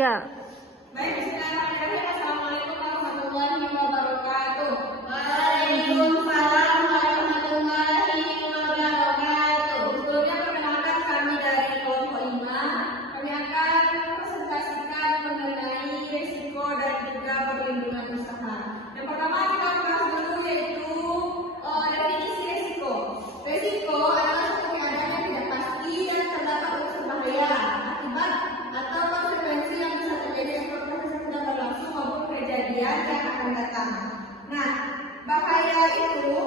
3. Baik, bismillahirrahmanirrahim. Assalamualaikum warahmatullahi wabarakatuh. Waalaikumsalam warahmatullahi wabarakatuh. Sebelumnya perkenalkan kami dari kelompok 5. Kami akan presentasikan mengenai risiko dan juga perlindungan usaha. Yang pertama kita bahas dulu yaitu definisi risiko. Risiko adalah suatu keadaan yang tidak pasti dan terdapat unsur bahaya, akibat atau konsekuensi yang bisa terjadi akibat proses yang sedang berlangsung maupun kejadian yang akan datang. Nah, bahaya itu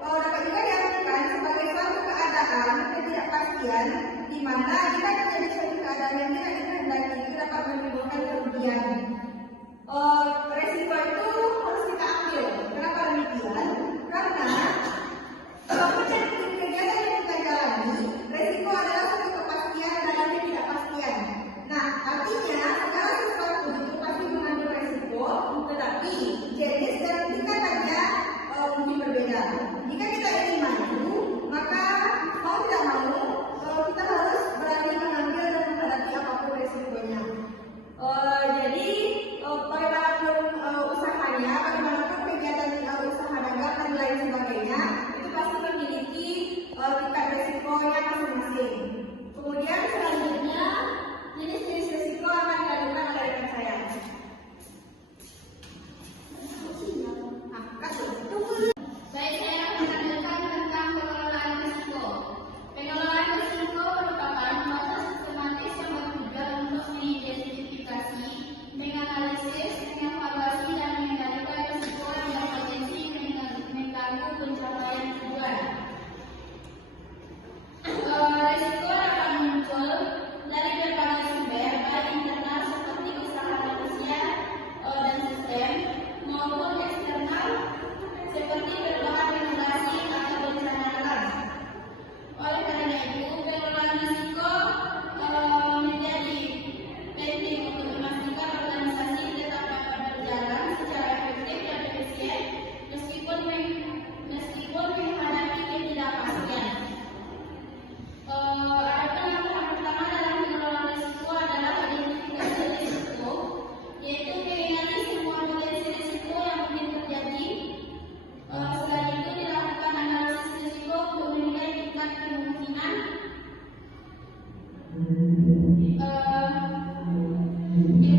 dapat juga diartikan sebagai suatu keadaan ketidakpastian di mana jika terjadi suatu keadaan yang tidak dikehendaki itu dapat menimbulkan kerugian. Resiko itu harus kita ambil. Kenapa demikian? Karena kegiatan yang kita jalani, resiko adalah suatu kepastian dan ketidakpastian. Nah, artinya segala sesuatu itu pasti mengandung resiko, tetapi jenis dan tingkatannya mungkin berbeda. Jika kita ingin maju, maka mau tidak mau kita harus berani mengambil dan menghadapi apapun resikonya. Jadi bagaimanapun usahanya, bagaimanapun kegiatan usaha dagang dan lain sebagainya, itu pasti memiliki tingkat resikonya masing-masing. Kemudian selanjutnya jenis-jenis risiko akan dilakukan oleh rekan saya. Baik, saya akan menerangkan tentang pengelolaan risiko. Pengelolaan risiko merupakan proses sistematis yang bertujuan untuk mengidentifikasi, menganalisis, mengevaluasi, dan mengendalikan risiko yang berpotensi mengganggu pencapaian tujuan. Risiko dapat muncul dari berbagai sumber, baik internal seperti usaha manusia dan sistem, maupun eksternal seperti berbahan inovasi atau bencana alam. Oleh karena itu, pengelolaan risiko menjadi penting untuk memastikan organisasi tetap dapat berjalan secara efektif dan efisien meskipun menghadapi ketidakpastian. Adapun langkah pertama dalam pengelolaan risiko adalah identifikasi risiko, yaitu mengenali semua potensi risiko yang mungkin terjadi. Selain itu dilakukan analisis risiko untuk menilai tingkat kemungkinan di